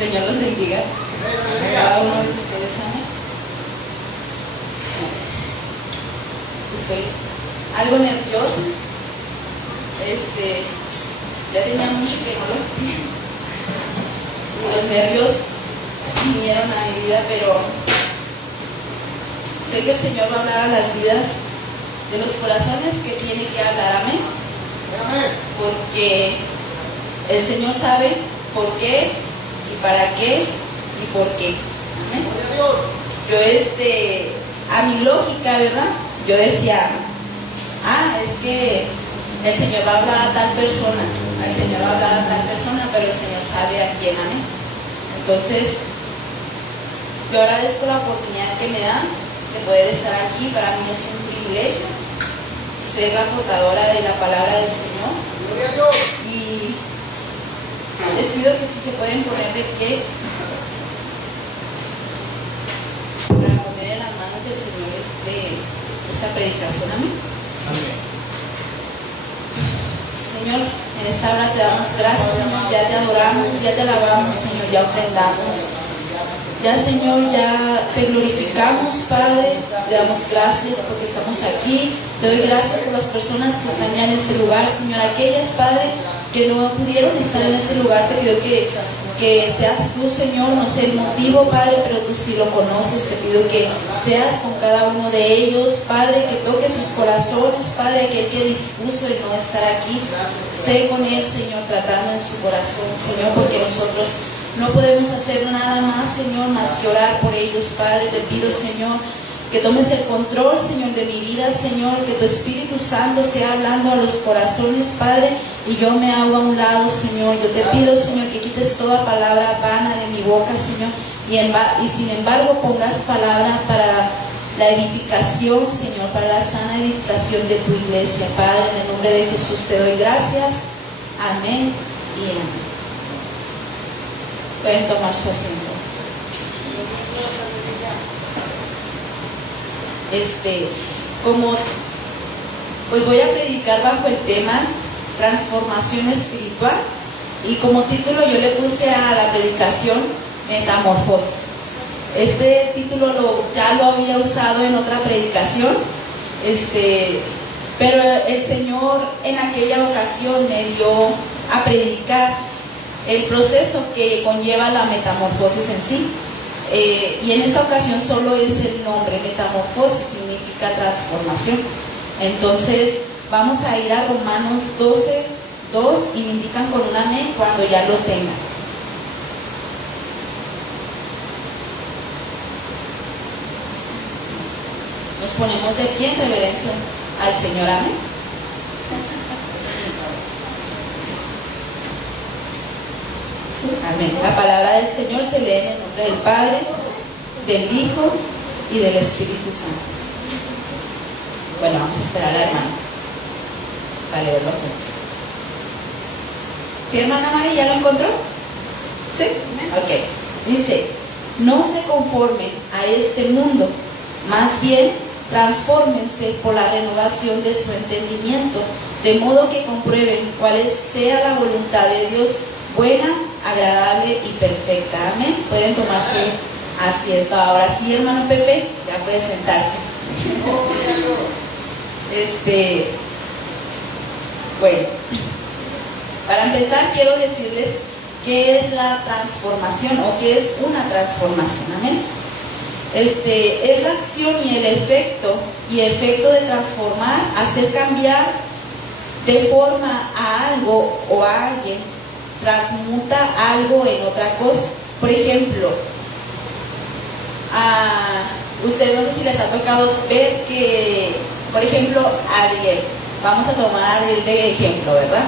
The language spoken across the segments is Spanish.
Señor los bendiga a cada uno de ustedes. Amén. Estoy algo nerviosa. Ya tenía mucho que no lo hacía. Los nervios vinieron a mi vida, pero sé que el Señor va a hablar a las vidas de los corazones que tiene que hablar. Amén. Porque el Señor sabe por qué y para qué y por qué. Amén. Yo a mi lógica, ¿verdad? Yo decía, es que el Señor va a hablar a tal persona, el Señor va a hablar a tal persona, pero el Señor sabe a quién. Amén. Entonces, yo agradezco la oportunidad que me dan de poder estar aquí. Para mí es un privilegio ser la portadora de la palabra del Señor. Y les pido que si se pueden poner de pie para poner en las manos del Señor esta predicación. Amén. Señor, en esta hora te damos gracias, Señor. Ya te adoramos, ya te alabamos, Señor, ya ofrendamos. Ya, Señor, ya te glorificamos, Padre. Te damos gracias porque estamos aquí. Te doy gracias por las personas que están ya en este lugar, Señor. Aquellas, Padre, que no pudieron estar en este lugar, te pido que seas tú, Señor. No sé el motivo, Padre, pero tú sí lo conoces. Te pido que seas con cada uno de ellos, Padre, que toques sus corazones, Padre, aquel que dispuso el no estar aquí. Sé con él, Señor, tratando en su corazón, Señor, porque nosotros no podemos hacer nada más, Señor, más que orar por ellos, Padre. Te pido, Señor, que tomes el control, Señor, de mi vida, Señor, que tu Espíritu Santo sea hablando a los corazones, Padre, y yo me hago a un lado, Señor. Yo te pido, Señor, que quites toda palabra vana de mi boca, Señor, y sin embargo pongas palabra para la edificación, Señor, para la sana edificación de tu iglesia, Padre. En el nombre de Jesús te doy gracias. Amén y amén. Pueden tomar su asiento. Pues voy a predicar bajo el tema transformación espiritual, y como título yo le puse a la predicación metamorfosis. Este título ya lo había usado en otra predicación, pero el Señor en aquella ocasión me dio a predicar el proceso que conlleva la metamorfosis en sí. Y en esta ocasión solo es el nombre, metamorfosis significa transformación. Entonces vamos a ir a Romanos 12:2 y me indican con un amén cuando ya lo tengan. Nos ponemos de pie en reverencia al Señor. Amén. Amén. La palabra del Señor se lee en el nombre del Padre, del Hijo y del Espíritu Santo. Bueno, vamos a esperar a la hermana para leerlo juntos. ¿Sí, hermana Mari, ya lo encontró? ¿Sí? Ok. Dice: no se conformen a este mundo, más bien transfórmense por la renovación de su entendimiento, de modo que comprueben cuál sea la voluntad de Dios, buena, agradable y perfecta. Amén. Pueden tomar su asiento. Ahora sí, hermano Pepe, ya puede sentarse. Bueno, para empezar quiero decirles qué es la transformación o qué es una transformación. Amén. Es la acción y el efecto de transformar, hacer cambiar de forma a algo o a alguien. Transmuta algo en otra cosa. Por ejemplo, ustedes no sé si les ha tocado ver que, por ejemplo, Adriel, vamos a tomar a Adriel de ejemplo, ¿verdad?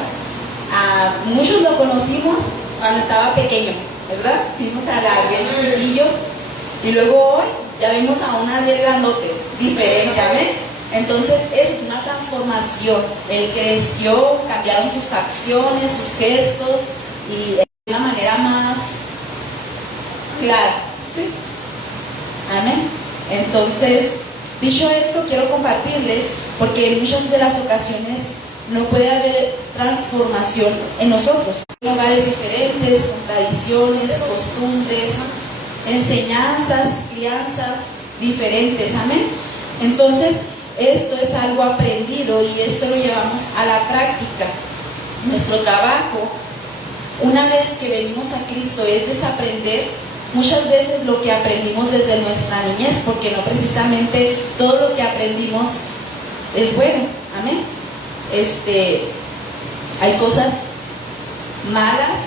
Muchos lo conocimos cuando estaba pequeño, ¿verdad? Vimos al Adriel chiquitillo y luego hoy ya vimos a un Adriel grandote, diferente. Amén. Entonces, esa es una transformación. Él creció, cambiaron sus facciones, sus gestos, y de una manera más clara. ¿Sí? Amén. Entonces, dicho esto, quiero compartirles, porque en muchas de las ocasiones no puede haber transformación en nosotros. lugares diferentes, con tradiciones, costumbres, enseñanzas, crianzas diferentes, amén. Entonces, esto es algo aprendido y esto lo llevamos a la práctica. Nuestro trabajo, una vez que venimos a Cristo, es desaprender muchas veces lo que aprendimos desde nuestra niñez, porque no precisamente todo lo que aprendimos es bueno, amén. Hay cosas malas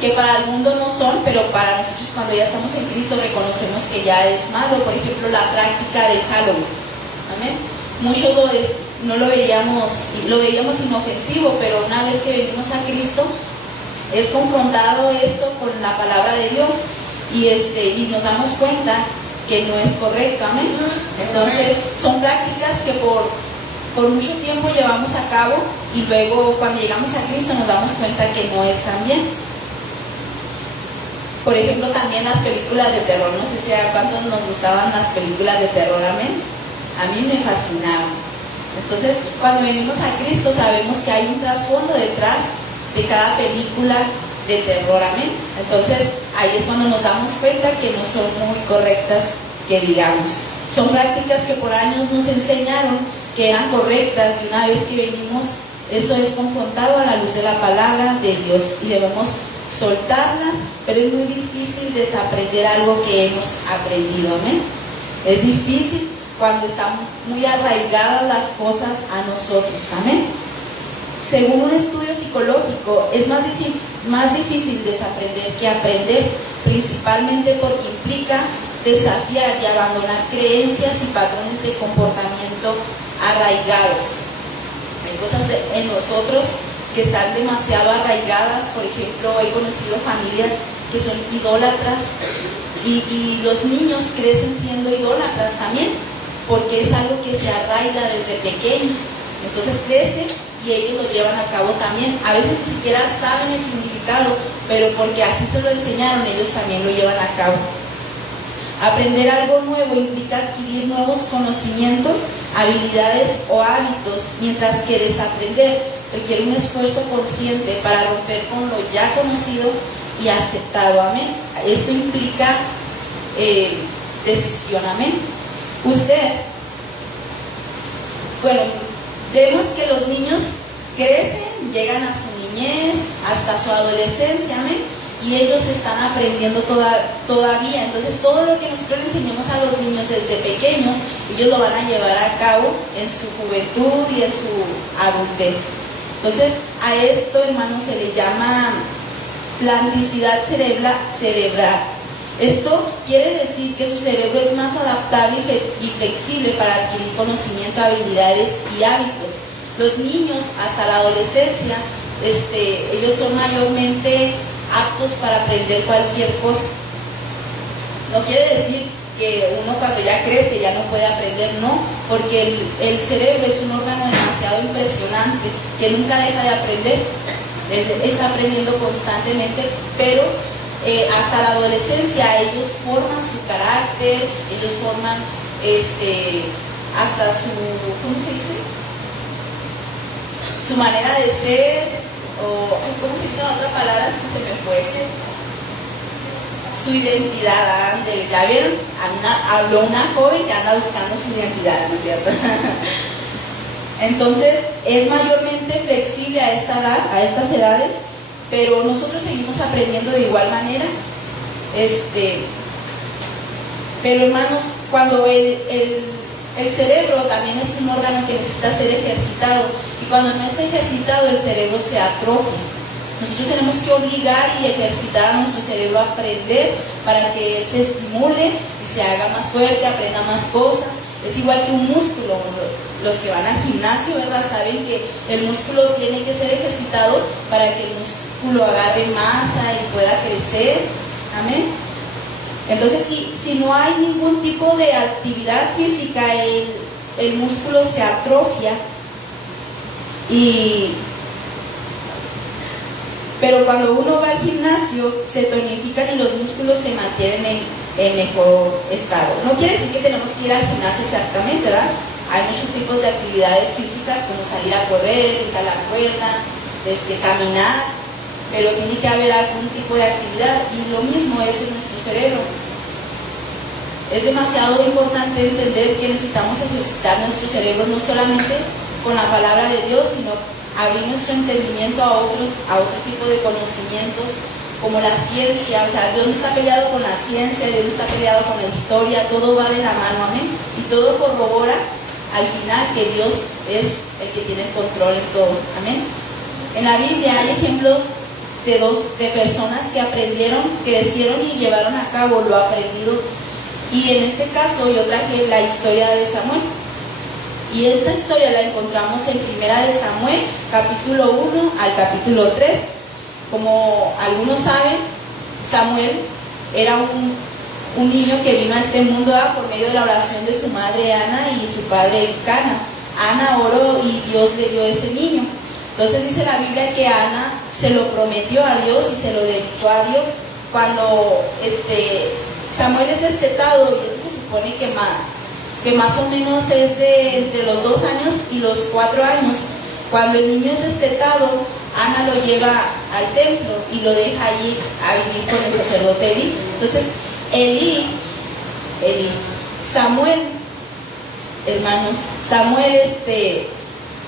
que para el mundo no son, pero para nosotros cuando ya estamos en Cristo reconocemos que ya es malo. Por ejemplo, la práctica del Halloween, amén. Muchos no lo veríamos inofensivo, pero una vez que venimos a Cristo es confrontado esto con la palabra de Dios y nos damos cuenta que no es correcto, amén. Entonces son prácticas que por mucho tiempo llevamos a cabo y luego cuando llegamos a Cristo nos damos cuenta que no están bien. Por ejemplo, también las películas de terror, no sé si a cuántos nos gustaban las películas de terror, amén. A mí me fascinaban. Entonces, cuando venimos a Cristo sabemos que hay un trasfondo detrás de cada película de terror, amén. Entonces, ahí es cuando nos damos cuenta que no son muy correctas, que digamos. Son prácticas que por años nos enseñaron que eran correctas y una vez que venimos, eso es confrontado a la luz de la palabra de Dios y debemos soltarlas, pero es muy difícil desaprender algo que hemos aprendido, amén. Es difícil cuando están muy arraigadas las cosas a nosotros, amén. Según un estudio psicológico, es más difícil desaprender que aprender, principalmente porque implica desafiar y abandonar creencias y patrones de comportamiento arraigados. Hay cosas en nosotros que están demasiado arraigadas. Por ejemplo, he conocido familias que son idólatras y los niños crecen siendo idólatras también, porque es algo que se arraiga desde pequeños. Entonces crecen y ellos lo llevan a cabo también. A veces ni siquiera saben el significado, pero porque así se lo enseñaron, ellos también lo llevan a cabo. Aprender algo nuevo implica adquirir nuevos conocimientos, habilidades o hábitos, mientras que desaprender requiere un esfuerzo consciente para romper con lo ya conocido y aceptado, amén. Esto implica decisión, amén. Vemos que los niños crecen, llegan a su niñez, hasta su adolescencia, amén, y ellos están aprendiendo todavía. Entonces todo lo que nosotros le enseñamos a los niños desde pequeños, ellos lo van a llevar a cabo en su juventud y en su adultez. Entonces a esto, hermanos, se le llama plasticidad cerebral. Esto quiere decir que su cerebro es más adaptable y flexible para adquirir conocimiento, habilidades y hábitos. Los niños hasta la adolescencia, ellos son mayormente aptos para aprender cualquier cosa. No quiere decir que uno cuando ya crece ya no puede aprender, no, porque el cerebro es un órgano demasiado impresionante que nunca deja de aprender. Él está aprendiendo constantemente, pero hasta la adolescencia ellos forman su carácter, ellos forman hasta su, ¿cómo se dice? Su manera de ser, o ¿cómo se dice la otra palabra? Es que se me fue. Su identidad, ándale, ¿ya vieron? Habló una joven que anda buscando su identidad, ¿no es cierto? Entonces es mayormente flexible a esta edad, a estas edades, pero nosotros seguimos aprendiendo de igual manera. Pero hermanos, cuando el cerebro también es un órgano que necesita ser ejercitado, y cuando no es ejercitado el cerebro se atrofia. Nosotros tenemos que obligar y ejercitar a nuestro cerebro a aprender para que él se estimule y se haga más fuerte, aprenda más cosas. Es igual que un músculo. Los que van al gimnasio, ¿verdad?, saben que el músculo tiene que ser ejercitado para que el músculo agarre masa y pueda crecer. Amén. Entonces, si no hay ningún tipo de actividad física, el músculo se atrofia. Pero cuando uno va al gimnasio, se tonifican y los músculos se mantienen en mejor estado. No quiere decir que tenemos que ir al gimnasio exactamente, ¿verdad? Hay muchos tipos de actividades físicas como salir a correr, brincar la cuerda, caminar, pero tiene que haber algún tipo de actividad, y lo mismo es en nuestro cerebro. Es demasiado importante entender que necesitamos ejercitar nuestro cerebro no solamente con la palabra de Dios, sino abrir nuestro entendimiento a otro tipo de conocimientos, como la ciencia. O sea, Dios no está peleado con la ciencia, Dios no está peleado con la historia, todo va de la mano, amén. Y todo corrobora al final que Dios es el que tiene el control en todo, amén. En la Biblia hay ejemplos de personas que aprendieron, crecieron y llevaron a cabo lo aprendido. Y en este caso yo traje la historia de Samuel. Y esta historia la encontramos en Primera de Samuel, capítulo 1 al capítulo 3. Como algunos saben, Samuel era un niño que vino a este mundo por medio de la oración de su madre Ana y su padre Elcana. Ana oró y Dios le dio ese niño. Entonces dice la Biblia que Ana se lo prometió a Dios y se lo dedicó a Dios cuando Samuel es destetado, y esto se supone que más o menos es de entre los 2 años y los 4 años. Cuando el niño es destetado, Ana lo lleva al templo y lo deja allí a vivir con el sacerdote Elí. Entonces, Samuel, hermanos, Samuel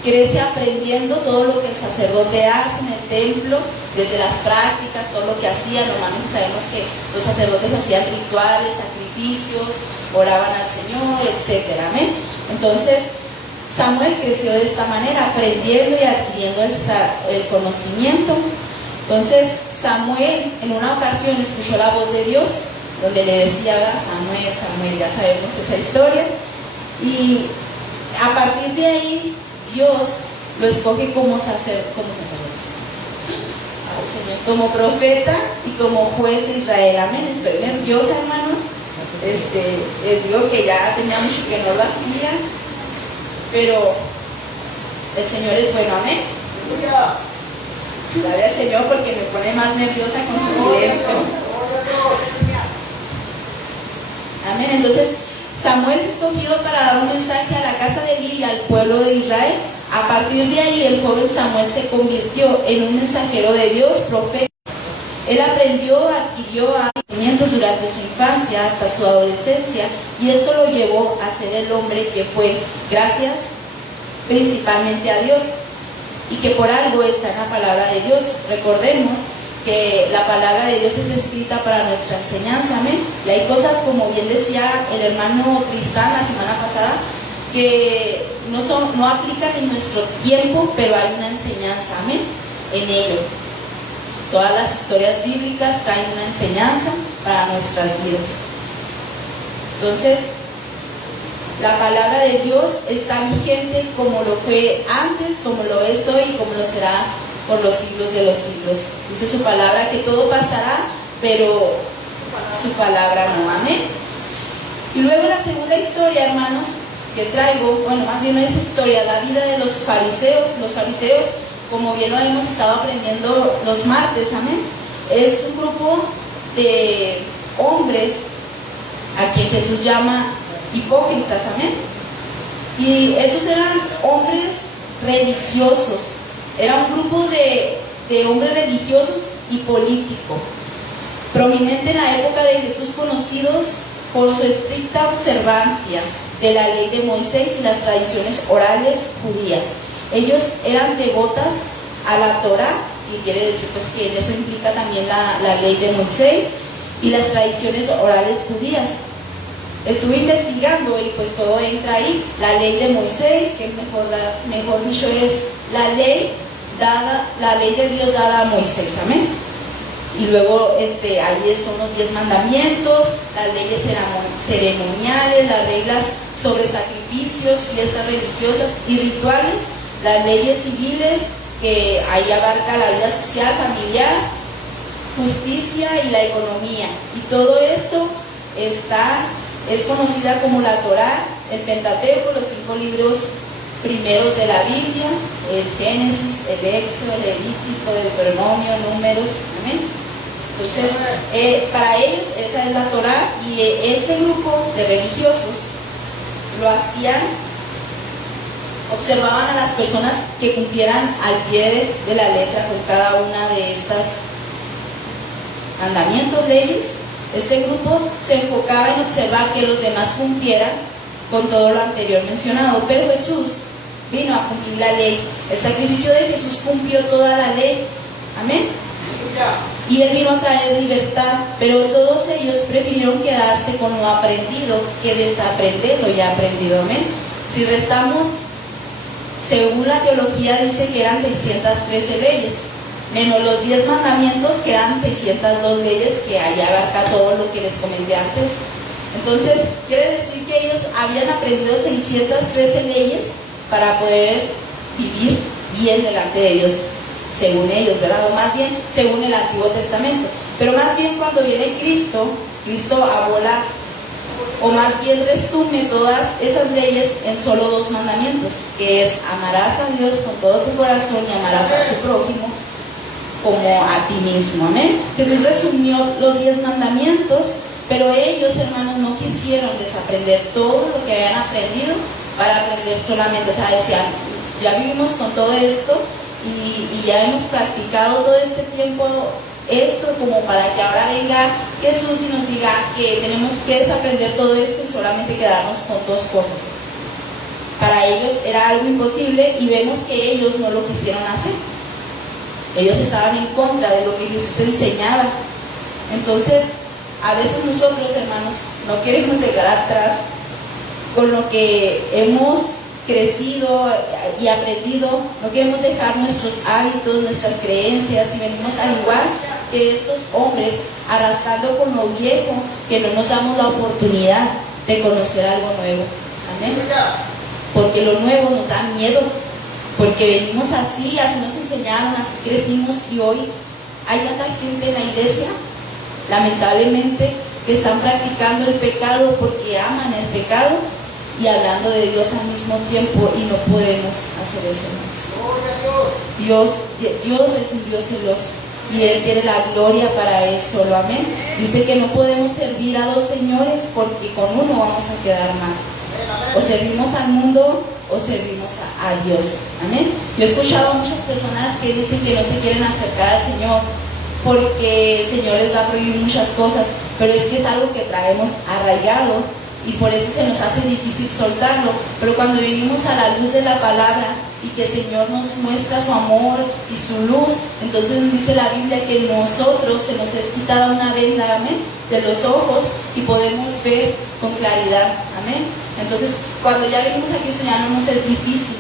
crece aprendiendo todo lo que el sacerdote hace en el templo, desde las prácticas, todo lo que hacían. Normalmente sabemos que los sacerdotes hacían rituales, sacrificios, oraban al Señor, etcétera, amén. Entonces, Samuel creció de esta manera, aprendiendo y adquiriendo el conocimiento. Entonces, Samuel en una ocasión escuchó la voz de Dios, donde le decía, Samuel, Samuel, ya sabemos esa historia. Y a partir de ahí, Dios lo escoge como sacerdote, como profeta y como juez de Israel. Amén. Estoy nerviosa, hermanos. Les digo que ya tenía mucho que no lo hacía, pero el Señor es bueno, amén. Gloria al Señor, porque me pone más nerviosa con su silencio. Amén. Entonces, Samuel es escogido para dar un mensaje a la casa de Elí y al pueblo de Israel. A partir de ahí, el joven Samuel se convirtió en un mensajero de Dios, profeta. Él adquirió conocimientos durante su infancia hasta su adolescencia, y esto lo llevó a ser el hombre que fue, gracias principalmente a Dios, y que por algo está en la palabra de Dios. Recordemos que la palabra de Dios es escrita para nuestra enseñanza, amén. Y hay cosas, como bien decía el hermano Tristán la semana pasada, que no aplican en nuestro tiempo, pero hay una enseñanza, amén, en ello. Todas las historias bíblicas traen una enseñanza para nuestras vidas. Entonces, la palabra de Dios está vigente como lo fue antes, como lo es hoy y como lo será por los siglos de los siglos. Dice su palabra que todo pasará, pero su palabra no, amén. Y luego la segunda historia, hermanos, que traigo, bueno, más bien no es historia, la vida de los fariseos. Los fariseos, como bien lo hemos estado aprendiendo los martes, amén, es un grupo de hombres a quien Jesús llama hipócritas, amén. Y esos eran hombres religiosos, era un grupo de hombres religiosos y políticos, prominente en la época de Jesús, conocidos por su estricta observancia de la ley de Moisés y las tradiciones orales judías. Ellos eran devotas a la Torá, que quiere decir pues que eso implica también la ley de Moisés y las tradiciones orales judías. Estuve investigando y pues todo entra ahí. La ley de Moisés, que mejor dicho es la ley de Dios dada a Moisés, amén. Y luego ahí son los 10 mandamientos, las leyes ceremoniales, las reglas sobre sacrificios, fiestas religiosas y rituales, las leyes civiles, que ahí abarca la vida social, familiar, justicia y la economía. Y todo esto es conocida como la Torá, el Pentateuco, los 5 libros primeros de la Biblia, el Génesis, el Éxodo, el Levítico, Deuteronomio, Números, amén. Entonces, para ellos esa es la Torá, y este grupo de religiosos lo hacían observaban a las personas que cumplieran al pie de la letra con cada una de estas mandamientos, leyes. Este grupo se enfocaba en observar que los demás cumplieran con todo lo anterior mencionado, pero Jesús vino a cumplir la ley. El sacrificio de Jesús cumplió toda la ley. Amén. Y Él vino a traer libertad, pero todos ellos prefirieron quedarse con lo aprendido que desaprender lo ya aprendido. Amén. Si restamos, según la teología dice que eran 613 leyes, menos los 10 mandamientos quedan 602 leyes, que ahí abarca todo lo que les comenté antes. Entonces, quiere decir que ellos habían aprendido 613 leyes para poder vivir bien delante de Dios, según ellos, ¿verdad? O más bien, según el Antiguo Testamento. Pero más bien cuando viene Cristo, Cristo abola, o más bien resume todas esas leyes en solo 2 mandamientos, que es: amarás a Dios con todo tu corazón y amarás a tu prójimo como a ti mismo. Amén. Jesús resumió los 10 mandamientos, pero ellos, hermanos, no quisieron desaprender todo lo que habían aprendido para aprender solamente, o sea, decían, ya vivimos con todo esto y ya hemos practicado todo este tiempo esto, como para que ahora venga Jesús y nos diga que tenemos que desaprender todo esto y solamente quedarnos con 2 cosas. Para ellos era algo imposible, y vemos que ellos no lo quisieron hacer. Ellos estaban en contra de lo que Jesús enseñaba. Entonces, a veces nosotros, hermanos, no queremos dejar atrás con lo que hemos crecido y aprendido. No queremos dejar nuestros hábitos, nuestras creencias, y venimos al igual que estos hombres arrastrando con lo viejo, que no nos damos la oportunidad de conocer algo nuevo. Amén. Porque lo nuevo nos da miedo, porque venimos así nos enseñaron, así crecimos, y hoy hay tanta gente en la iglesia, lamentablemente, que están practicando el pecado porque aman el pecado y hablando de Dios al mismo tiempo, y no podemos hacer eso, hermanos. Dios es un Dios celoso, y Él quiere la gloria para Él solo. Amén. Dice que no podemos servir a 2 señores, porque con uno vamos a quedar mal. O servimos al mundo o servimos a Dios. Amén. Yo he escuchado a muchas personas que dicen que no se quieren acercar al Señor porque el Señor les va a prohibir muchas cosas, pero es que es algo que traemos arraigado y por eso se nos hace difícil soltarlo. Pero cuando venimos a la luz de la palabra y que el Señor nos muestra su amor y su luz, entonces nos dice la Biblia que nosotros se nos es quitada una venda, amén, de los ojos, y podemos ver con claridad. Amén. Entonces, cuando ya venimos aquí, ya no nos es difícil.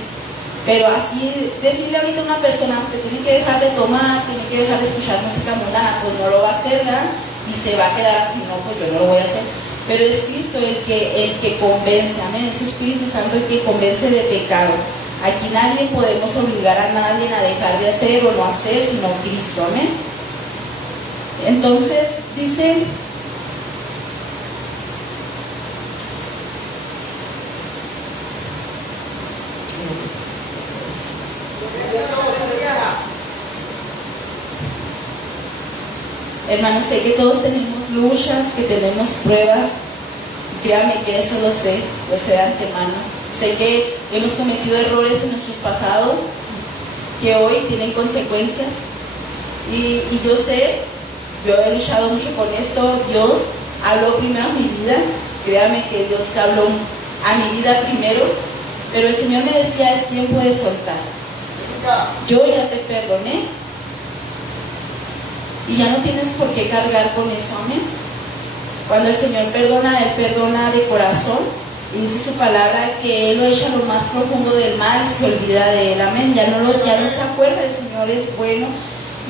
Pero así, decirle ahorita a una persona, usted tiene que dejar de tomar, tiene que dejar de escuchar música mundana, pues no lo va a hacer, ¿verdad? Y se va a quedar así, no, pues yo no lo voy a hacer. Pero es Cristo el que convence, amén, es su Espíritu Santo el que convence de pecado. Aquí nadie podemos obligar a nadie a dejar de hacer o no hacer, sino Cristo, amén. Entonces, dice... Hermanos, sé que todos tenemos luchas, que tenemos pruebas. Créanme que eso lo sé de antemano. Sé que hemos cometido errores en nuestros pasados que hoy tienen consecuencias. Y yo sé, yo he luchado mucho con esto. Dios habló primero a mi vida. Créanme que Dios habló a mi vida primero. Pero el Señor me decía, es tiempo de soltar. Yo ya te perdoné. Y ya no tienes por qué cargar con eso, amén. Cuando el Señor perdona, Él perdona de corazón. Y dice su palabra que Él lo echa a lo más profundo del mar y se olvida de Él, amén. Ya no se acuerda. El Señor es bueno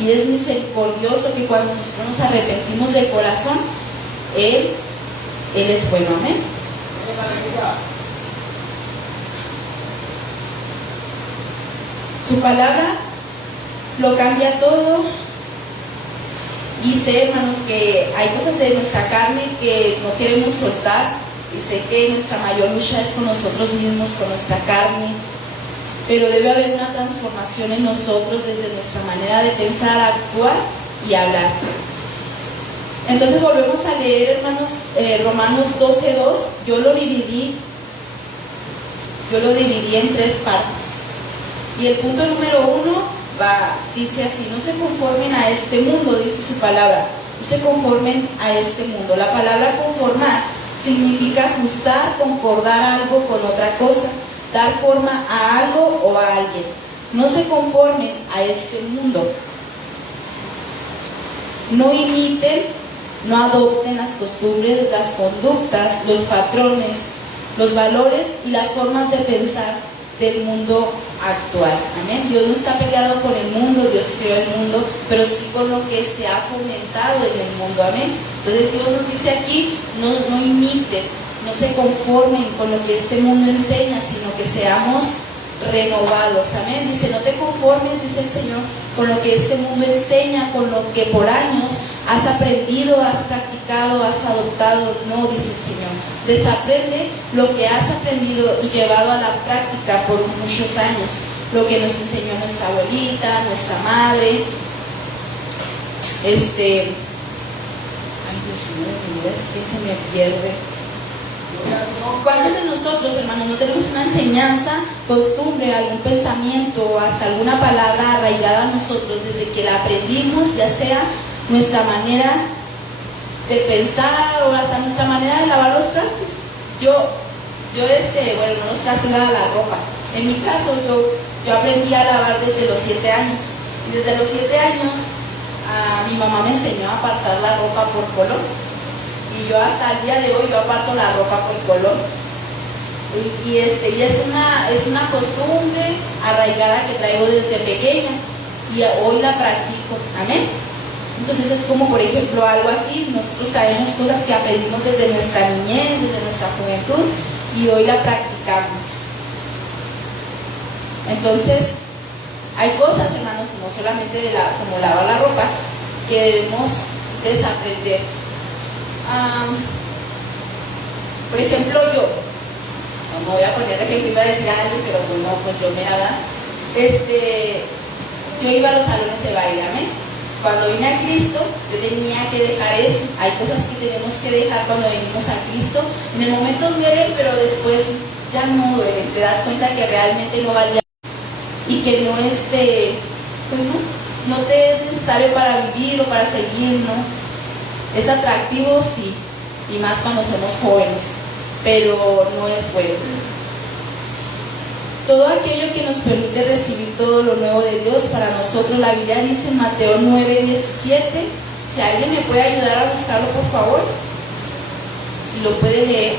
y es misericordioso, que cuando nosotros nos arrepentimos de corazón, Él es bueno, amén. Su palabra lo cambia todo. Y sé, hermanos, que hay cosas de nuestra carne que no queremos soltar, y sé que nuestra mayor lucha es con nosotros mismos, con nuestra carne, pero debe haber una transformación en nosotros desde nuestra manera de pensar, actuar y hablar. Entonces volvemos a leer, hermanos, Romanos 12:2. Yo lo dividí yo lo dividí en 3 partes. Y el punto número 1 dice así: no se conformen a este mundo, dice su palabra, no se conformen a este mundo. La palabra conformar significa ajustar, concordar algo con otra cosa, dar forma a algo o a alguien. No se conformen a este mundo. No imiten, no adopten las costumbres, las conductas, los patrones, los valores y las formas de pensar del mundo actual. Amén. Dios no está peleado con el mundo, Dios creó el mundo, pero sí con lo que se ha fomentado en el mundo. Amén. Entonces Dios nos dice aquí: no imiten, no se conformen con lo que este mundo enseña, sino que seamos renovados. Amén. Dice: no te conformes, dice el Señor, con lo que este mundo enseña, con lo que por años has aprendido, has practicado, has adoptado. No, dice el Señor, desaprende lo que has aprendido y llevado a la práctica por muchos años, lo que nos enseñó nuestra abuelita, nuestra madre. Ay, Dios mío, es que se me pierde. ¿Cuántos de nosotros, hermanos, no tenemos una enseñanza, costumbre, algún pensamiento o hasta alguna palabra arraigada a nosotros desde que la aprendimos, ya sea nuestra manera de pensar o hasta nuestra manera de lavar los trastes? Bueno, no los trastes, era la ropa. En mi caso, yo aprendí a lavar desde los 7 años. Y desde los 7 años, mi mamá me enseñó a apartar la ropa por color. Y yo hasta el día de hoy yo aparto la ropa por color. Y es una costumbre arraigada que traigo desde pequeña y hoy la practico. Amén. Entonces es como, por ejemplo, algo así. Nosotros sabemos cosas que aprendimos desde nuestra niñez, desde nuestra juventud, y hoy la practicamos. Entonces hay cosas, hermanos, no solamente como lavar la ropa, que debemos desaprender. Por ejemplo, yo no voy a poner de ejemplo, iba a decir algo, pero pues yo me haga. Yo iba a los salones de baile. Amén. Cuando vine a Cristo, yo tenía que dejar eso. Hay cosas que tenemos que dejar cuando venimos a Cristo. En el momento duelen, pero después ya no duelen. Te das cuenta que realmente no valía y que no pues no te es necesario para vivir o para seguir, ¿no? Es atractivo, sí, y más cuando somos jóvenes, pero no es bueno. Todo aquello que nos permite recibir todo lo nuevo de Dios para nosotros, la Biblia dice en Mateo 9:17, si alguien me puede ayudar a buscarlo, por favor, y lo puede leer.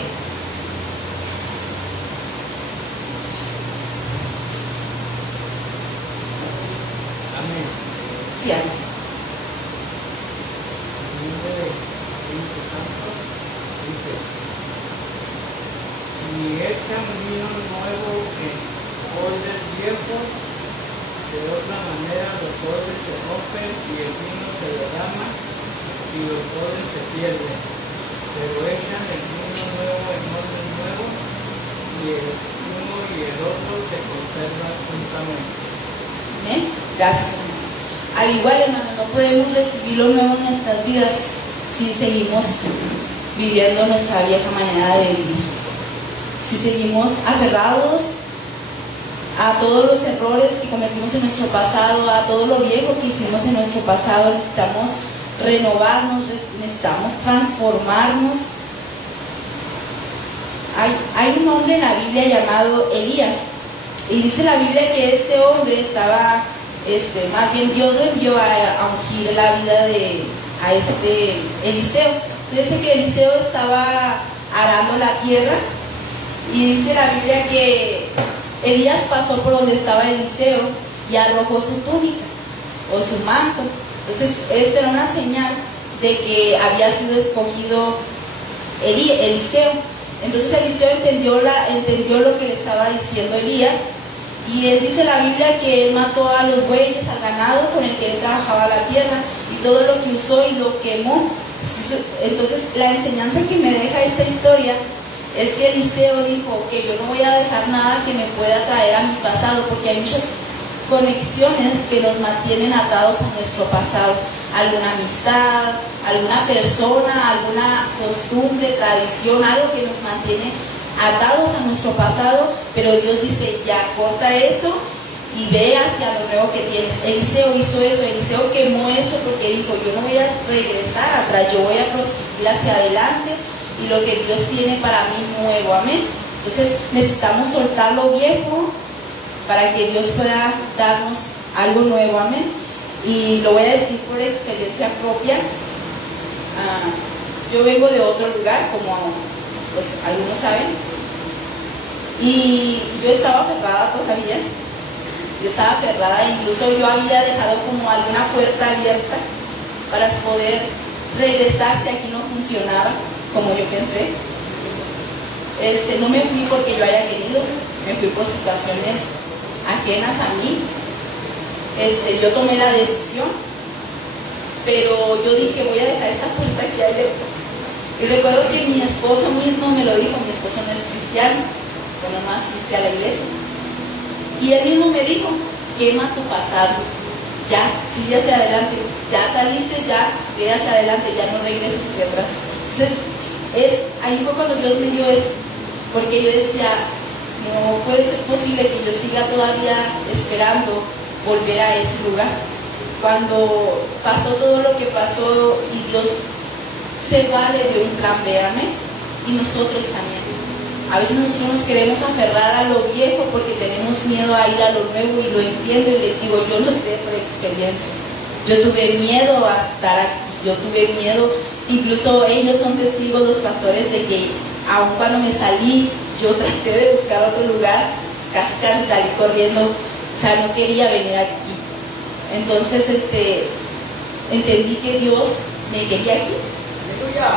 Amén. Sí, amén. Ni echan vino nuevo en odres viejos, de otra manera los odres se rompen y el vino se derrama y los odres se pierden. Pero echan el vino nuevo en odres nuevos y el uno y el otro se conservan juntamente. Amén. Gracias, hermano. Al igual, hermano, no podemos recibir lo nuevo en nuestras vidas si seguimos viviendo nuestra vieja manera de vivir. Si seguimos aferrados a todos los errores que cometimos en nuestro pasado, a todo lo viejo que hicimos en nuestro pasado, necesitamos renovarnos, necesitamos transformarnos. Hay un hombre en la Biblia llamado Elías, y dice la Biblia que este hombre estaba, más bien Dios lo envió a ungir la vida a Eliseo. Dice que Eliseo estaba arando la tierra, y dice la Biblia que Elías pasó por donde estaba Eliseo y arrojó su túnica o su manto. Entonces esta era una señal de que había sido escogido Eliseo. Entonces Eliseo entendió lo que le estaba diciendo Elías, y él dice la Biblia que él mató a los bueyes, al ganado con el que él trabajaba la tierra, y todo lo que usó y lo quemó. Entonces la enseñanza que me deja esta historia es que Eliseo dijo que yo no voy a dejar nada que me pueda traer a mi pasado, porque hay muchas conexiones que nos mantienen atados a nuestro pasado, alguna amistad, alguna persona, alguna costumbre, tradición, algo que nos mantiene atados a nuestro pasado, pero Dios dice, ya corta eso y ve hacia lo nuevo que tienes. Eliseo hizo eso, Eliseo quemó eso porque dijo, yo no voy a regresar atrás, yo voy a proseguir hacia adelante y lo que Dios tiene para mí nuevo, amén. Entonces necesitamos soltar lo viejo para que Dios pueda darnos algo nuevo, amén. Y lo voy a decir por experiencia propia. Yo vengo de otro lugar, como pues algunos saben, y yo estaba aferrada todavía. Yo estaba aferrada, incluso yo había dejado como alguna puerta abierta para poder regresar si aquí no funcionaba como yo pensé. No me fui porque yo haya querido, me fui por situaciones ajenas a mí. Yo tomé la decisión, pero yo dije, voy a dejar esta puerta aquí abierta. Y recuerdo que mi esposo mismo me lo dijo, mi esposo no es cristiano, pero no asiste a la iglesia. Y él mismo me dijo, quema tu pasado, ya, sigue hacia adelante, ya saliste, ya, ve hacia adelante, ya no regreses hacia atrás. Entonces, ahí fue cuando Dios me dio esto, porque yo decía, no puede ser posible que yo siga todavía esperando volver a ese lugar. Cuando pasó todo lo que pasó y Dios se va, le dio un plan B, amén, y nosotros también. A veces nosotros nos queremos aferrar a lo viejo porque tenemos miedo a ir a lo nuevo, y lo entiendo y les digo, yo lo sé por experiencia. Yo tuve miedo a estar aquí, yo tuve miedo, incluso ellos son testigos, los pastores, de que aun cuando me salí, yo traté de buscar otro lugar, casi salí corriendo, o sea, no quería venir aquí. Entonces, entendí que Dios me quería aquí.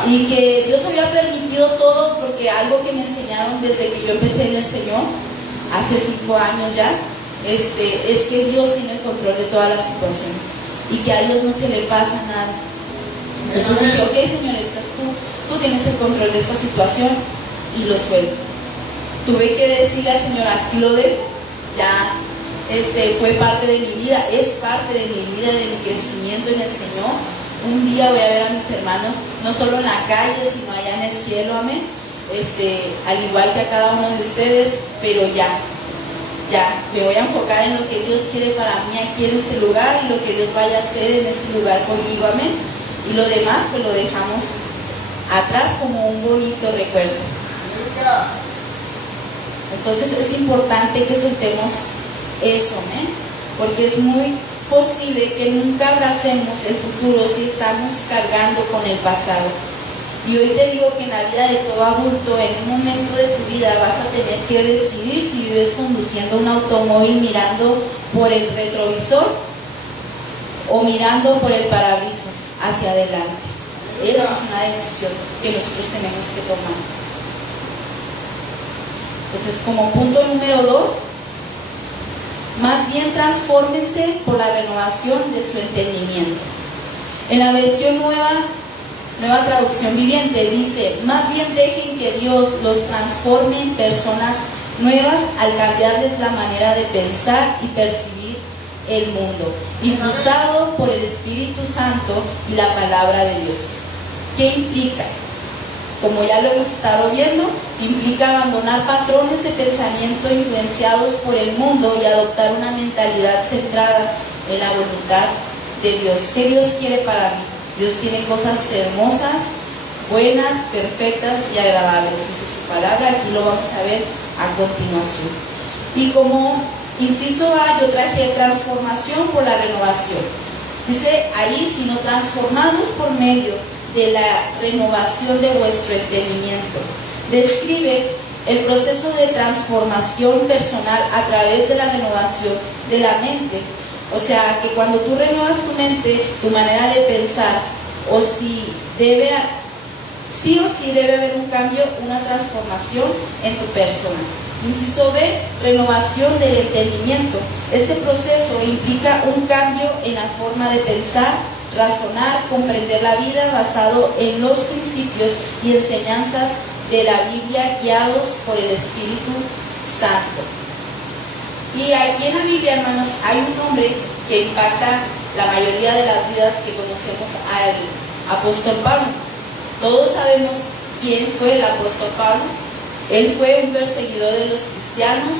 Y que Dios había permitido todo, porque algo que me enseñaron desde que yo empecé en el Señor, hace 5 años ya, es que Dios tiene el control de todas las situaciones y que a Dios no se le pasa nada. Entonces dije, ok, Señor, estás tú tienes el control de esta situación, y lo suelto. Tuve que decirle al Señor, aquí lo dejo, ya fue parte de mi vida, es parte de mi vida, de mi crecimiento en el Señor. Un día voy a ver a mis hermanos, no solo en la calle, sino allá en el cielo, amén. Al igual que a cada uno de ustedes, pero ya, me voy a enfocar en lo que Dios quiere para mí aquí en este lugar, y lo que Dios vaya a hacer en este lugar conmigo, amén. Y lo demás, pues lo dejamos atrás como un bonito recuerdo. Entonces es importante que soltemos eso, amén, porque es muy posible que nunca abracemos el futuro si estamos cargando con el pasado. Y hoy te digo que en la vida de todo adulto, en un momento de tu vida, vas a tener que decidir si vives conduciendo un automóvil mirando por el retrovisor o mirando por el parabrisas hacia adelante. Eso es una decisión que nosotros tenemos que tomar. Entonces, como punto número 2, más bien transfórmense por la renovación de su entendimiento. En la versión nueva traducción viviente dice, más bien dejen que Dios los transforme en personas nuevas al cambiarles la manera de pensar y percibir el mundo, impulsado por el Espíritu Santo y la palabra de Dios. ¿Qué implica? Como ya lo hemos estado viendo, implica abandonar patrones de pensamiento influenciados por el mundo y adoptar una mentalidad centrada en la voluntad de Dios. ¿Qué Dios quiere para mí? Dios tiene cosas hermosas, buenas, perfectas y agradables, dice su palabra. Aquí lo vamos a ver a continuación. Y como inciso A, yo traje transformación por la renovación. Dice ahí, sino transformados por medio de la renovación de vuestro entendimiento. Describe el proceso de transformación personal a través de la renovación de la mente. O sea, que cuando tú renuevas tu mente, tu manera de pensar, sí o sí debe haber un cambio, una transformación en tu persona. Inciso B, renovación del entendimiento. Este proceso implica un cambio en la forma de pensar, razonar, comprender la vida basado en los principios y enseñanzas de la Biblia guiados por el Espíritu Santo. Y aquí en la Biblia, hermanos, hay un nombre que impacta la mayoría de las vidas que conocemos al apóstol Pablo. Todos sabemos quién fue el apóstol Pablo, Él fue un perseguidor de los cristianos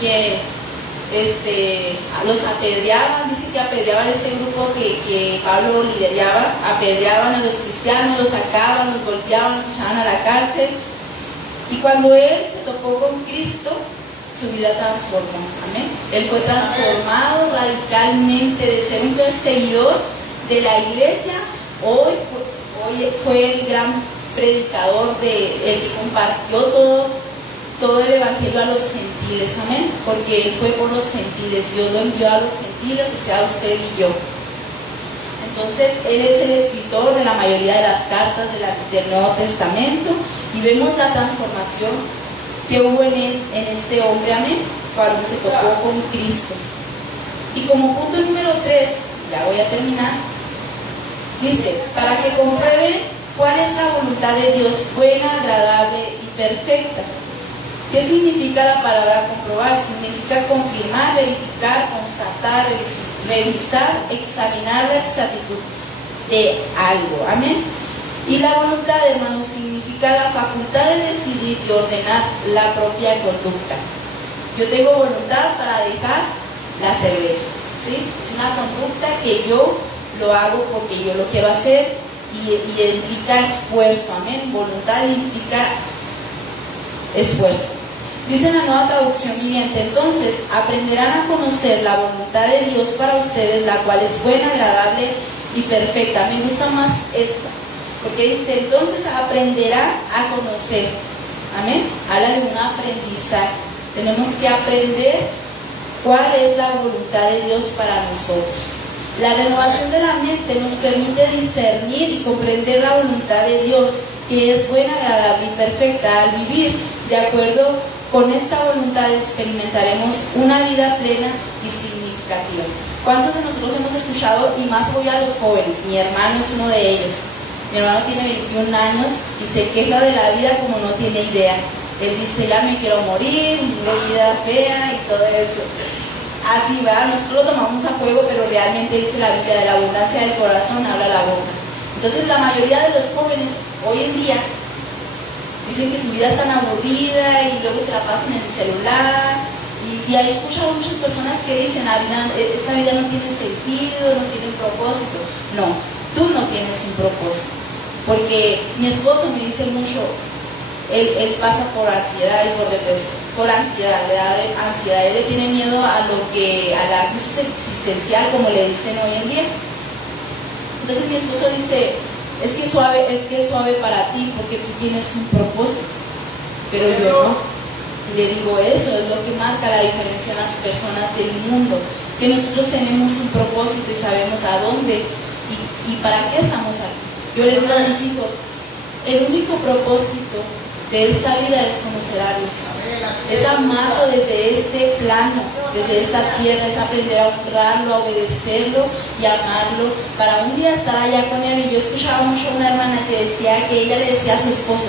que los apedreaban. Dice que apedreaban este grupo que Pablo lideraba, apedreaban a los cristianos, los sacaban, los golpeaban, los echaban a la cárcel. Y cuando él se topó con Cristo, su vida transformó. Amén. Él fue transformado radicalmente de ser un perseguidor de la iglesia. Hoy fue el gran predicador, el que compartió todo el evangelio a los gentiles. Amén. Porque él fue por los gentiles. Dios lo envió a los gentiles, o sea, a usted y yo. Entonces, él es el escritor de la mayoría de las cartas del Nuevo Testamento, y vemos la transformación que hubo en este hombre, amén, cuando se topó con Cristo. Y como punto número 3, ya voy a terminar, dice, para que comprueben cuál es la voluntad de Dios, buena, agradable y perfecta. ¿Qué significa la palabra comprobar? Significa confirmar, verificar, constatar, revisar, examinar la exactitud de algo. Amén. Y la voluntad, hermanos, significa la facultad de decidir y ordenar la propia conducta. Yo tengo voluntad para dejar la cerveza, ¿sí? Es una conducta que yo lo hago porque yo lo quiero hacer y implica esfuerzo. Amén. Voluntad implica esfuerzo. Dice en la Nueva Traducción Viviente: entonces aprenderán a conocer la voluntad de Dios para ustedes, la cual es buena, agradable y perfecta. Me gusta más esta, porque dice, entonces aprenderán a conocer. Amén. Habla de un aprendizaje. Tenemos que aprender cuál es la voluntad de Dios para nosotros. La renovación de la mente nos permite discernir y comprender la voluntad de Dios, que es buena, agradable y perfecta. Al vivir de acuerdo con esta voluntad, experimentaremos una vida plena y significativa. ¿Cuántos de nosotros hemos escuchado, y más voy a los jóvenes? Mi hermano es uno de ellos. Mi hermano tiene 21 años y se queja de la vida como no tiene idea. Él dice, ya me quiero morir, una vida fea y todo eso. Así va, nosotros lo tomamos a juego, pero realmente dice la Biblia, de la abundancia del corazón habla la boca. Entonces la mayoría de los jóvenes hoy en día dicen que su vida es tan aburrida y luego se la pasan en el celular. Y he escuchado muchas personas que dicen, esta vida no tiene sentido, no tiene un propósito. No, tú no tienes un propósito. Porque mi esposo me dice mucho, él pasa por ansiedad y por depresión, por ansiedad, le da ansiedad, él le tiene miedo a la crisis existencial, como le dicen hoy en día. Entonces mi esposo dice, es que es suave para ti porque tú tienes un propósito, pero yo no. Le digo, eso es lo que marca la diferencia en las personas del mundo, que nosotros tenemos un propósito y sabemos a dónde y para qué estamos aquí. Yo les digo a mis hijos, el único propósito de esta vida es conocer a Dios, es amarlo desde este plano, desde esta tierra, es aprender a honrarlo, a obedecerlo y amarlo, para un día estar allá con él. Y yo escuchaba mucho a una hermana que decía que ella le decía a su esposo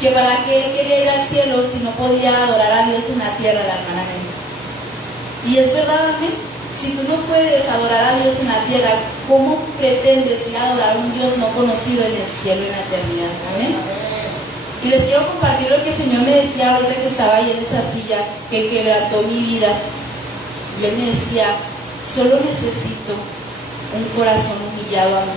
que para qué él quería ir al cielo si no podía adorar a Dios en la tierra, la hermana Nelly. Y es verdad, amén. Si tú no puedes adorar a Dios en la tierra, ¿cómo pretendes ir a adorar a un Dios no conocido en el cielo, en la eternidad? Amén. Y les quiero compartir lo que el Señor me decía ahorita que estaba ahí en esa silla, que quebrantó mi vida. Y Él me decía, solo necesito un corazón humillado a mí.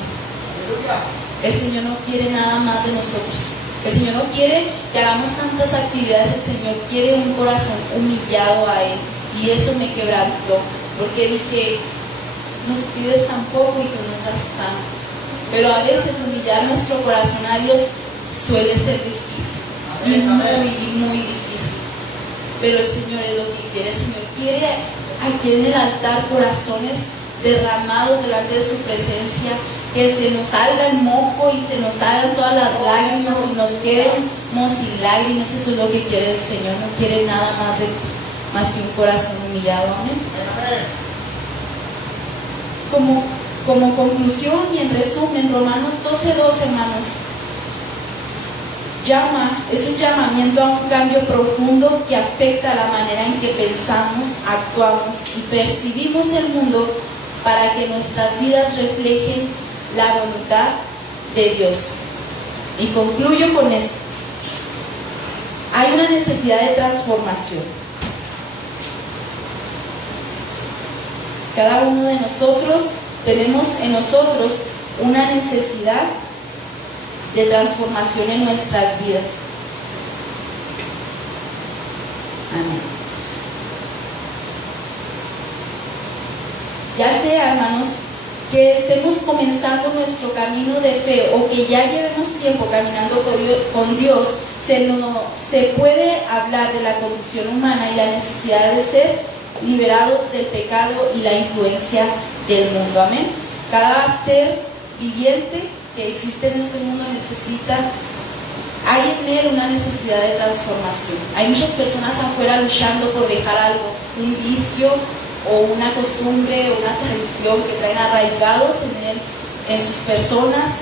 El Señor no quiere nada más de nosotros. El Señor no quiere que hagamos tantas actividades, el Señor quiere un corazón humillado a Él. Y eso me quebrantó, porque dije, nos pides tan poco y tú nos das tanto. Pero a veces humillar nuestro corazón a Dios suele ser difícil y muy difícil. Pero el Señor es lo que quiere. El Señor quiere aquí en el altar corazones derramados delante de su presencia, que se nos salga el moco y se nos salgan todas las lágrimas y nos quedemos sin lágrimas. Eso es lo que quiere el Señor. No quiere nada más de ti, más que un corazón humillado. Amén. Como conclusión y en resumen, Romanos 12:2, hermanos, es un llamamiento a un cambio profundo que afecta la manera en que pensamos, actuamos y percibimos el mundo, para que nuestras vidas reflejen la voluntad de Dios. Y concluyo con esto. Hay una necesidad de transformación. Cada uno de nosotros tenemos en nosotros una necesidad de transformación en nuestras vidas. Amén. Ya sea, hermanos, que estemos comenzando nuestro camino de fe o que ya llevemos tiempo caminando con Dios, se puede hablar de la condición humana y la necesidad de ser liberados del pecado y la influencia del mundo. Amén. Cada ser viviente que existe en este mundo hay en él una necesidad de transformación. Hay muchas personas afuera luchando por dejar algo, un vicio o una costumbre o una tradición que traen arraigados en sus personas,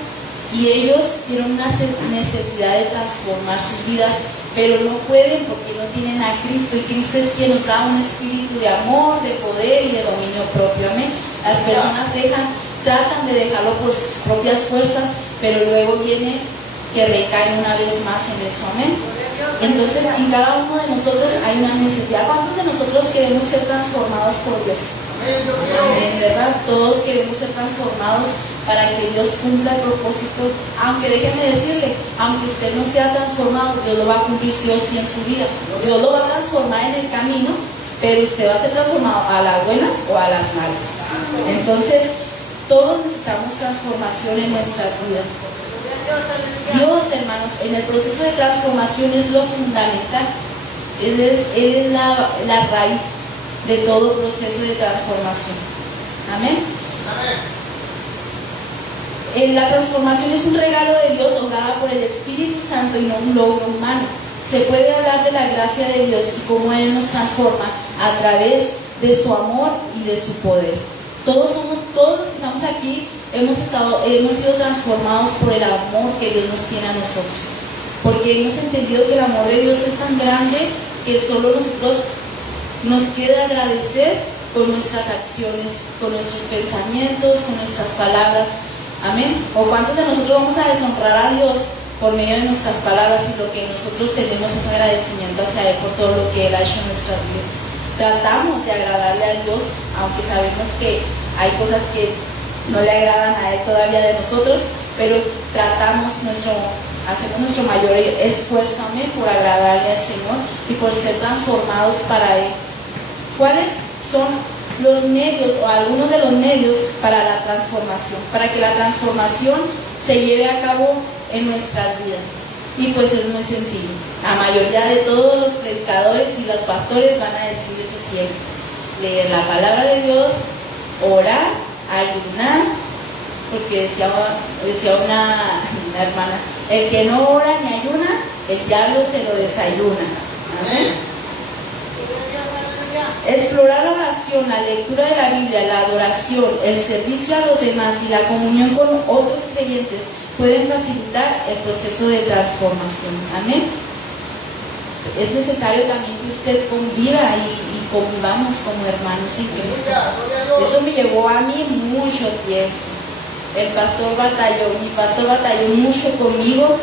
y ellos tienen una necesidad de transformar sus vidas, pero no pueden porque no tienen a Cristo, y Cristo es quien nos da un espíritu de amor, de poder y de dominio propio. Amén. Las personas tratan de dejarlo por sus propias fuerzas, pero luego viene que recaen una vez más en eso. Amén. Entonces, en cada uno de nosotros hay una necesidad. ¿Cuántos de nosotros queremos ser transformados por Dios? Amén, ¿verdad? Todos queremos ser transformados para que Dios cumpla el propósito. Aunque déjeme decirle, aunque usted no sea transformado, Dios lo va a cumplir sí o sí en su vida. Dios lo va a transformar en el camino, pero usted va a ser transformado a las buenas o a las malas. Entonces, todos necesitamos transformación en nuestras vidas. Dios, hermanos, en el proceso de transformación es lo fundamental. Él es la raíz de todo proceso de transformación. Amén. La transformación es un regalo de Dios obrada por el Espíritu Santo y no un logro humano. Se puede hablar de la gracia de Dios y cómo Él nos transforma a través de su amor y de su poder. Todos los que estamos aquí hemos sido transformados por el amor que Dios nos tiene a nosotros, porque hemos entendido que el amor de Dios es tan grande que solo nosotros nos queda agradecer con nuestras acciones, con nuestros pensamientos, con nuestras palabras. Amén. ¿O cuántos de nosotros vamos a deshonrar a Dios por medio de nuestras palabras, y lo que nosotros tenemos es agradecimiento hacia Él por todo lo que Él ha hecho en nuestras vidas? Tratamos de agradarle a Dios, aunque sabemos que hay cosas que no le agradan a Él todavía de nosotros, pero hacemos nuestro mayor esfuerzo, amén, por agradarle al Señor y por ser transformados para Él. ¿Cuáles son los medios o algunos de los medios para la transformación? Para que la transformación se lleve a cabo en nuestras vidas. Y pues es muy sencillo. La mayoría de todos los predicadores y los pastores van a decir eso siempre: leer la palabra de Dios, orar, ayunar, porque decía una hermana, el que no ora ni ayuna, el diablo se lo desayuna. Amén. Explorar la oración, la lectura de la Biblia, la adoración, el servicio a los demás y la comunión con otros creyentes pueden facilitar el proceso de transformación. Amén. Es necesario también que usted conviva y convivamos como hermanos en Cristo. Eso me llevó a mí mucho tiempo. Mi pastor batalló mucho conmigo,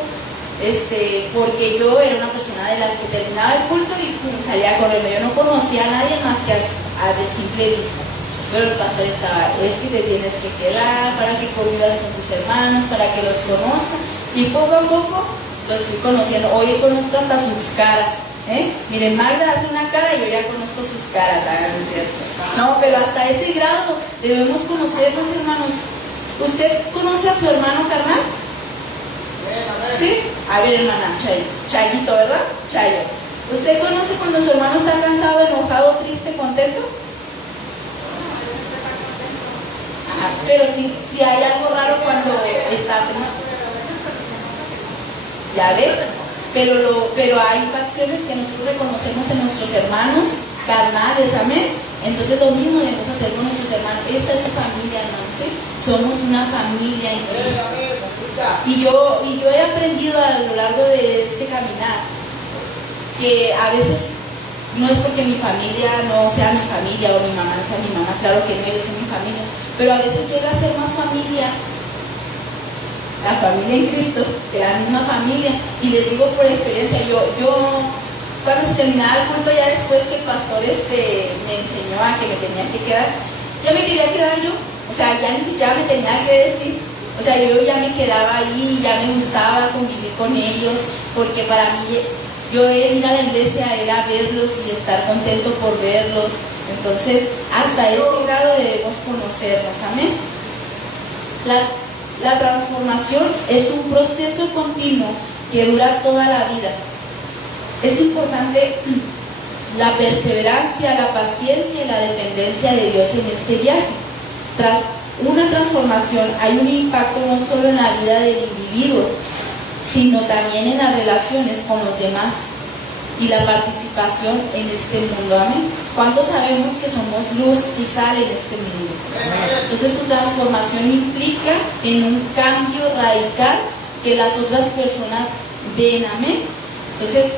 porque yo era una persona de las que terminaba el culto y salía corriendo. Yo no conocía a nadie más que a de simple vista. Pero el pastor es que te tienes que quedar para que convivas con tus hermanos, para que los conozcas. Y poco a poco los fui conociendo. Hoy conozco hasta sus caras. Miren, Magda hace una cara y yo ya conozco sus caras, ¿no es cierto? No, pero hasta ese grado debemos conocernos, hermanos. ¿Usted conoce a su hermano carnal? ¿Sí? A ver, hermana, Chayito, ¿verdad? Chayo. ¿Usted conoce cuando su hermano está cansado, enojado, triste, contento? Pero si hay algo raro cuando está triste. ¿Ya ves? Pero hay facciones que nosotros reconocemos en nuestros hermanos carnales, amén. Entonces lo mismo debemos hacer con nuestros hermanos. Esta es su familia, hermanos, ¿sí? Somos una familia en Cristo. Y yo he aprendido a lo largo de este caminar que a veces no es porque mi familia no sea mi familia o mi mamá no sea mi mamá, claro que no, ellos son mi familia, pero a veces llega a ser más familia la familia en Cristo que la misma familia. Y les digo por experiencia, yo cuando se terminaba el culto, ya después que el pastor me enseñó a que me tenía que quedar, yo me quería quedar yo, o sea, ya ni siquiera me tenía que decir, o sea, yo ya me quedaba ahí, ya me gustaba convivir con ellos, porque para mí, yo ir a la iglesia era verlos y estar contento por verlos. Entonces, hasta ese grado debemos conocernos, amén. La transformación es un proceso continuo que dura toda la vida. Es importante la perseverancia, la paciencia y la dependencia de Dios en este viaje. Tras una transformación hay un impacto no solo en la vida del individuo, sino también en las relaciones con los demás y la participación en este mundo, amén. ¿Cuántos sabemos que somos luz y sal en este mundo? Entonces tu transformación implica en un cambio radical que las otras personas ven, amén. Entonces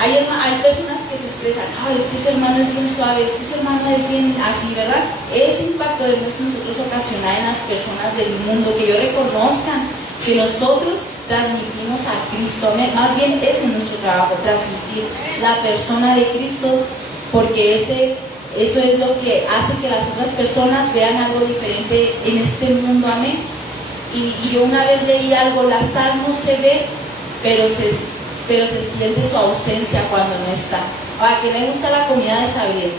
hay personas que se expresan, es que ese hermano es bien suave, es que ese hermano es bien así, ¿verdad? Ese impacto debemos nosotros ocasionar en las personas del mundo, que ellos reconozcan que nosotros transmitimos a Cristo, amén. Más bien ese es nuestro trabajo, transmitir la persona de Cristo, porque eso es lo que hace que las otras personas vean algo diferente en este mundo, amén. Y yo una vez leí algo, la sal no se ve, pero se siente su ausencia cuando no está. ¿A quién le gusta la comida desabrida?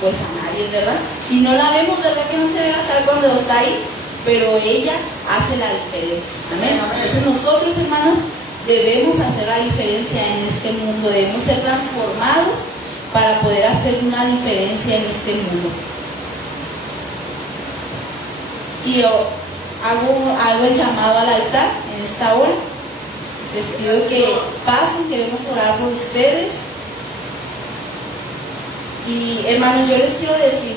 Pues a nadie, ¿verdad? Y no la vemos, ¿verdad? Que no se ve la sal cuando está ahí, pero ella hace la diferencia, amén. Entonces nosotros, hermanos, debemos hacer la diferencia en este mundo, debemos ser transformados para poder hacer una diferencia en este mundo. Y yo hago el llamado al altar en esta hora. Les pido que pasen, queremos orar por ustedes. Y hermanos, yo les quiero decir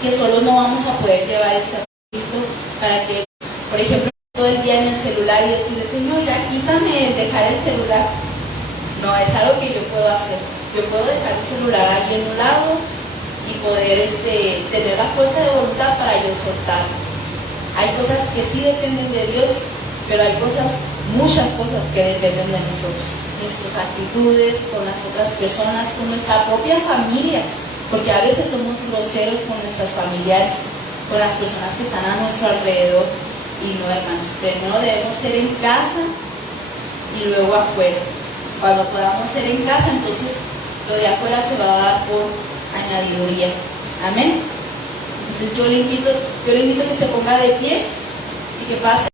que solo no vamos a poder llevar ese Cristo para que, por ejemplo, todo el día en el celular y decirle, Señor, ya quítame dejar el celular. No, es algo que yo puedo hacer. Yo puedo dejar el celular ahí en un lado y poder tener la fuerza de voluntad para yo soltarlo. Hay cosas que sí dependen de Dios, pero hay muchas cosas que dependen de nosotros, nuestras actitudes con las otras personas, con nuestra propia familia, porque a veces somos groseros con nuestros familiares, con las personas que están a nuestro alrededor. Y no, hermanos, primero debemos ser en casa y luego afuera. Cuando podamos ser en casa, entonces lo de afuera se va a dar por añadiduría, amén. Entonces yo le invito a que se ponga de pie y que pase